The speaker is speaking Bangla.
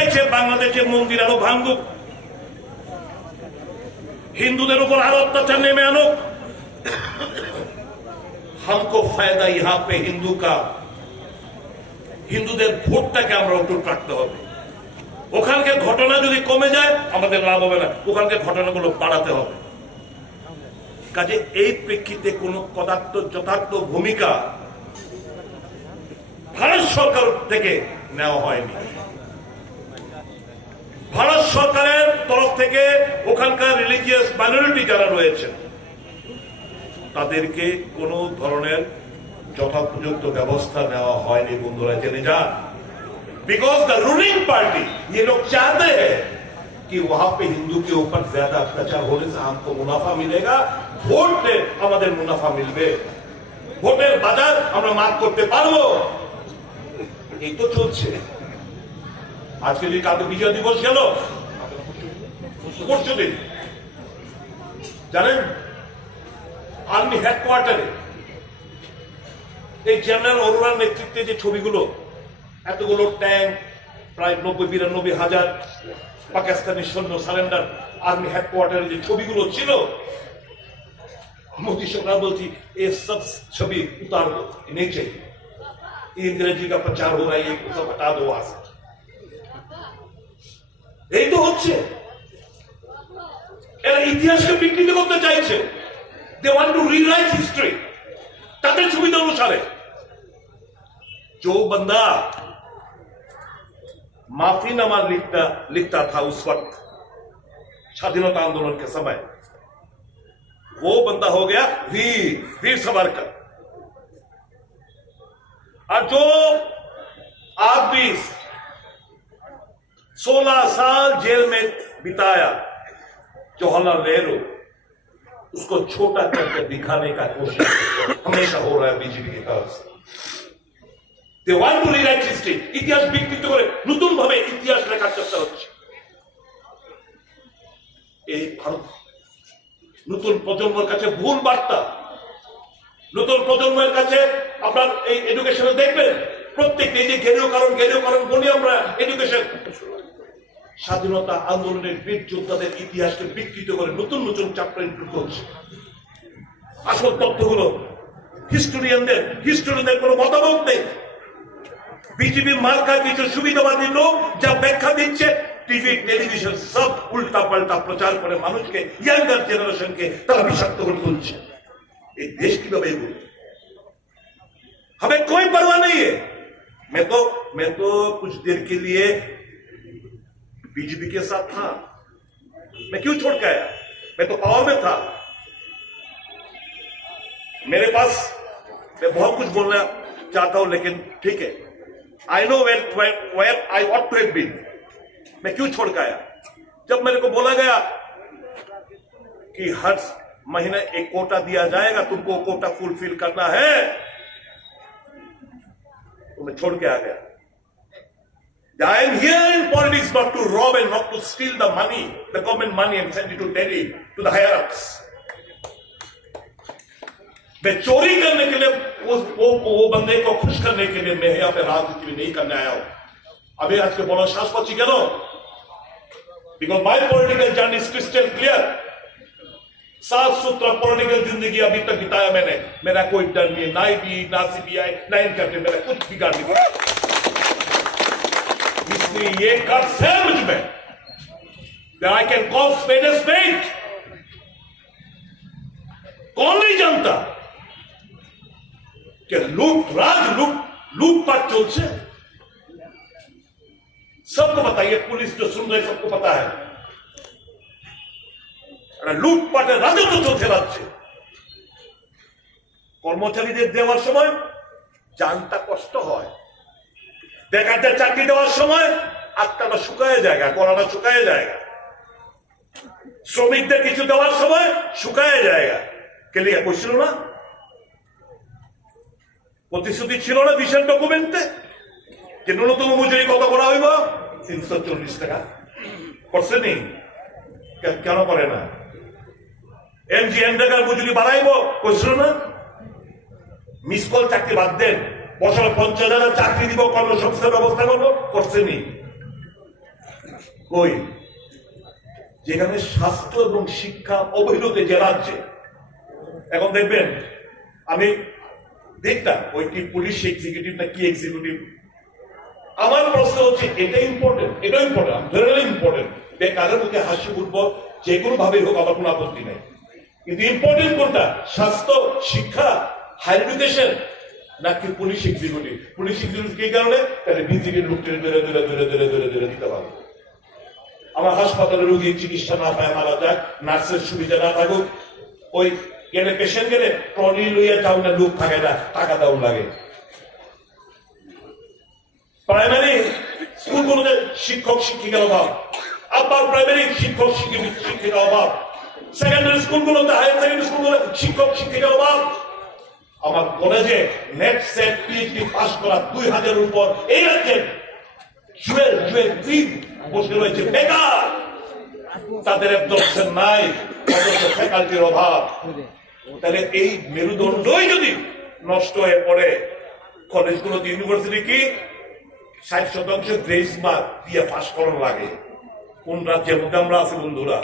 চাইছে বাংলাদেশের মন্দির আরো ভাঙ্গুক, হিন্দুদের উপর আরো অত্যাচার নেমে আনুক। हमको फायदा यहाँ पे हिंदू का, হিন্দুদের ভোটটাকে আমরা অটুট রাখতে হবে। ওখানকার ঘটনা যদি কমে যায় আমাদের লাভ হবে না, ওখানকার ঘটনাগুলো বাড়াতে হবে। কাজে এই প্রেক্ষিতে কোন যথার্থ ভূমিকা ভারত সরকার থেকে নেওয়া হয়নি। ভারত সরকারের তরফ থেকে ওখানকার রিলিজিয়াস মাইনরিটি যারা রয়েছেন তাদেরকে কোন ধরনের যথোপযুক্ত ব্যবস্থা নেওয়া হয়নি। বন্ধুরা জেনে যান, बिकॉज द रूलिंग पार्टी ये लोग चाहते हैं कि वहां पे हिंदू के ऊपर ज्यादा अत्याचार होने से हमको मुनाफा मिलेगा, ভোট में আমাদের মুনাফা মিলবে, ভোটের বাজার আমরা মার্ক করতে পারবো। এই তো চলছে। আজকে যে কালকে বিজয় দিবস গেল, পরশু দিন জানেন আর্মি হেডকোয়ার্টারে এই জেনারেল অরোরার নেতৃত্বে যে ছবিগুলো, এতগুলো ট্যাঙ্ক, প্রায় 90-92 হাজার পাকিস্তানি সৈন্য সারেন্ডার, आर्मी हेडक्वार्टर जो छवि ছিল, मोदी सरकार बोलती ये सब छवि उतार दो, नहीं चाहिए, ये अंग्रेजी का प्रचार हो रहा है, ये सब हटा दो वहां से। এই তো হচ্ছে। এরা ইতিহাসকে বিকৃত করতে চাইছে। They want to rewrite history তাদের সুবিধা অনুসারে। जो बंदा माफीनामा लिखता था उस वक्त स्वाधीनता आंदोलन के समय, वो बंदा हो गया वीर सावरकर। और जो आदमी 16 साल जेल में बिताया जवाहरलाल नेहरू, उसको छोटा करके दिखाने का कोशिश हमेशा हो रहा है बीजेपी की तरफ से। They want to rewrite history, ইতিহাস বিকৃত করে নতুন ভাবে ইতিহাস লেখার চেষ্টা হচ্ছে। এই ভারত নতুন প্রজন্মের কাছে ভুল বার্তা। নতুন প্রজন্মের কাছে আপনার এই এডুকেশনে দেখবেন প্রত্যেক এই যে জ্ঞানীয় কারণ বলি আমরা এডুকেশন, স্বাধীনতা আন্দোলনের বীর যোদ্ধাদের ইতিহাসকে বিকৃত করে নতুন নতুন চ্যাপ্টার ইনক্লুড করছে। আসল তথ্যগুলো হিস্টোরিয়ানদের কোনো মতামত নেই। बीजेपी मार्का की जो सुविधावादी लोग जब व्याख्या दीचे टीवी टेलीविजन सब उल्टा पल्टा प्रचार करे मानुष के यंगर जनरेशन के तरह विषाक्त করে তুলছে। এই দেশ কিভাবে এগোবে? हमें कोई परवाह नहीं है। मैं तो कुछ देर के लिए बीजेपी के साथ था, मैं क्यों छोड़ के आया? मैं तो पावर में था। मेरे पास मैं बहुत कुछ बोलना चाहता हूं, लेकिन ठीक है, I know where I ought to have been. मैं क्यों छोड़ के आया? जब मेरे को बोला गया कि हर महीने एक कोटा दिया जाएगा, तुमको कोटा फुलफिल करना है, तो मैं छोड़ के आ गया। I am here in politics not to rob and not to steal the money, the government money, and send it to Delhi to the higher ups. मैं चोरी करने के लिए वो बंदे को खुश करने के लिए मैं यहाँ पे राजनीति में नहीं करने आया हूं। अभी आज के बोला सास पची करो, because my political journey is crystal clear. साफ सुथरा पॉलिटिकल जिंदगी अभी तक बिताया मैंने। मेरा कोई डर नहीं, ना ईडी ना सीबीआई ना इनकम, मेरा कुछ बिगाड़ नहीं। इसलिए ये कर्ज है मुझ में, I can call spade a spade. कौन नहीं जानता कि लूटपाट चलছে? सबको बताइए, पुलिस जो सुन रहे सबको पता है লুটপাটের রাজত্ব চলছে রাজ্যে। কর্মচারীদের দেওয়ার সময় জানটা কষ্ট হয়, বেকারদের চাকরি দেওয়ার সময় আত্মাটা শুকায় জায়গা, গলাটা শুকায় জায়গা, শ্রমিকদের কিছু দেওয়ার সময় শুকায় জায়গা। ক্লিয়ার করছিল না? প্রতিশ্রুতি ছিল না ভিশন ডকুমেন্টে যে ন্যূনতম মজুরি কত করা হইব? 340 টাকা। করছে নি? কেন করে না? এমজিএন টাকার মজুরি বাড়াইব করছিল না? মিস কল চাকরি বাদ দেন, বছরে 50,000 চাকরি দিব, কর্মসংস্থান ব্যবস্থা করবো, করছে নি? কই? যেখানে স্বাস্থ্য এবং শিক্ষা অবহেলিত যে রাজ্যে। এখন দেখবেন, আমি দেখতাম ওই কি পুলিশ এক্সিকিউটিভ না কি এক্সিকিউটিভ। আমার প্রশ্ন হচ্ছে এটা ইম্পর্টেন্ট, এটাও ইম্পর্টেন্ট, ভেরি ইম্পর্টেন্ট। বেকারের মুখে হাসি ফুটবল যে কোনো ভাবে হোক, আমার কোনো আপত্তি নেই, কিন্তু ইম্পর্টেন্ট কোনটা? স্বাস্থ্য, শিক্ষা, হায়ার এডুকেশন নাকি পুলিশ এক্সিকিউটিভ? পুলিশ এক্সিকিউটিভ কি কারণে? তাহলে বিজেপির লোক ধরে ধরে ধরে ধরে ধরে ধরে দিতে পারবে। আমার হাসপাতালে রোগী চিকিৎসা না পায় মারা যায়, নার্সের সুবিধা না থাকুক, ওই গেলে পেশেন্ট গেলে ট্রলি লইয়া যাও না, লোক থাকে না, টাকা দাও লাগে। প্রাইমারি স্কুলগুলোতে শিক্ষক শিক্ষিকার অভাব, আবার প্রাইমারি শিক্ষক শিক্ষিকার অভাব, সেকেন্ডারি স্কুলগুলোতে, হায়ার সেকেন্ডারি স্কুলগুলোতে শিক্ষক শিক্ষিকার অভাব। আমার কলেজে নেট সেট পিএইচডি পাস করা 2000-এর উপর এই রাজ্যে জুয়েল বসে রয়েছে বেকার, তাদের অ্যাবজর্পশন নাই, ফ্যাকাল্টির অভাব। তাহলে এই মেরুদণ্ডই যদি নষ্ট হয়ে পড়ে, কলেজগুলোতে, ইউনিভার্সিটি কি 60% গ্রেস মার্ক দিয়ে পাস করার লাগে? কোন রাজ্যের মধ্যে আমরা আছি বন্ধুরা?